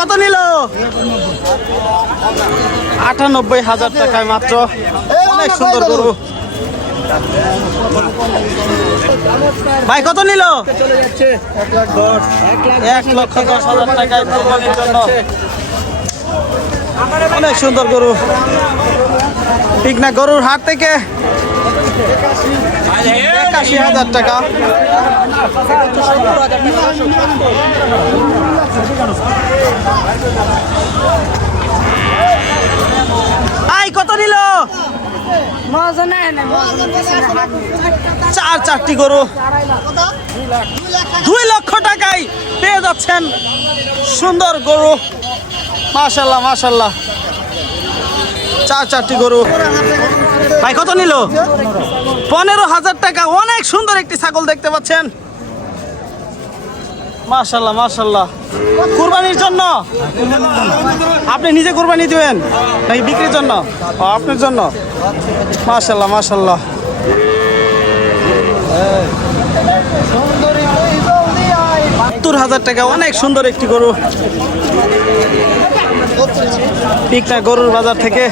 কত নিল? 98,000 টাকায় মাত্র। অনেক সুন্দর গরু। ভাই কত নিল? 1,10,000 টাকায় কোরবানির জন্য। অনেক সুন্দর গরু। ঠিক না, গরুর হাট থেকে 81,000 টাকা। কত নিল? 4টি গরু 2 লক্ষ টাকায় পেয়ে যাচ্ছেন সুন্দর গরু। মাশাআল্লাহ মাশাআল্লাহ। 4টি গরু। ভাই কত নিল? 15,000 টাকা। অনেক সুন্দর একটি ছাগল দেখতে পাচ্ছেন। মাশাআল্লাহ মাশাআল্লাহ। কুরবানির জন্য? আপনি নিজে কুরবানি দিবেন নাকি বিক্রির জন্য? আপনার জন্য। মাশাআল্লাহ মাশাআল্লাহ। 70,000 টাকা। অনেক সুন্দর একটি গরু। ঠিক না, গরুর বাজার থেকে।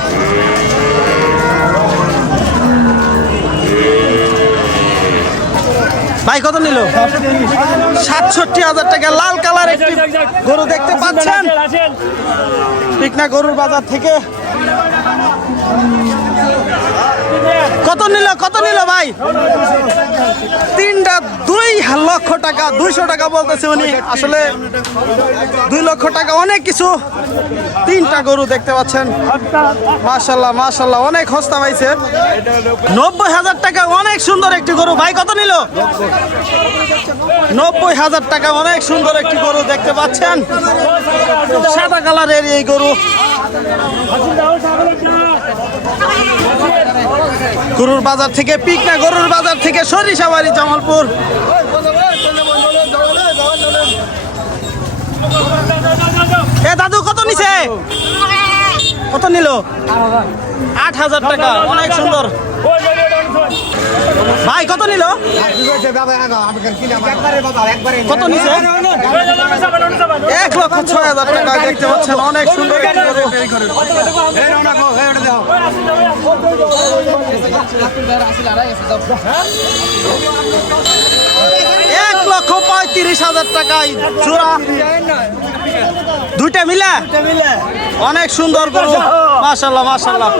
ভাই কত নিল? 67,000 টাকা। লাল কালার একটি গরু দেখতে পাচ্ছেন। ঠিক না, গরুর বাজার থেকে। কত নিল? কত নিল ভাই? 3টা 2 লক্ষ টাকা। 200 টাকা বলতেছে উনি। আসলে 2 লক্ষ টাকা অনেক কিছু। 3টা গরু দেখতে পাচ্ছেন। মাশাআল্লাহ মাশাআল্লাহ। অনেক সস্তা পাইছে। 90,000 টাকা। অনেক সুন্দর একটি গরু। ভাই কত নিল? 90,000 টাকা। অনেক সুন্দর একটি গরু দেখতে পাচ্ছেন। সাদা কালারের এই গরু। গরুর বাজার থেকে পিকনা গরুর বাজার থেকে সরিষাবাড়ি জামালপুর। এ দাদু কত নিছে? কত নিল? 8,000 টাকা। অনেক সুন্দর। ভাই কত নিল? কত নিছে? 1,06,000 টাকা দেখতে পাচ্ছেন। অনেক সুন্দর। 1,35,000 টাকায় জোড়া। 2টা মিলে অনেক সুন্দর গরু। মাশাআল্লাহ মাশাআল্লাহ।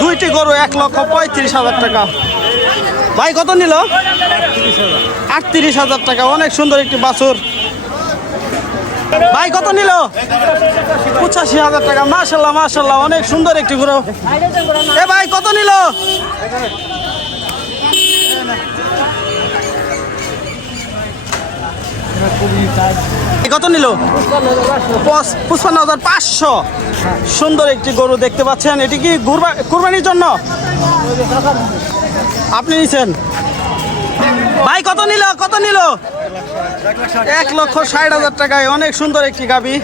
2টি গরু 1,35,000 টাকা। ভাই কত নিল? 38,000 টাকা। অনেক সুন্দর একটি বাছুর। ভাই কত নিল? 85,000 টাকা। মাশাআল্লাহ মাশাআল্লাহ। অনেক সুন্দর একটি গরু। এ ভাই কত নিল? কত নিল? 55,500। সুন্দর একটি গরু দেখতে পাচ্ছেন। এটি কি কুরবানির জন্য আপনি নিছেন? ভাই কত নিল? কত নিল? 1,60,000 টাকায়। অনেক সুন্দর একটি গাভী।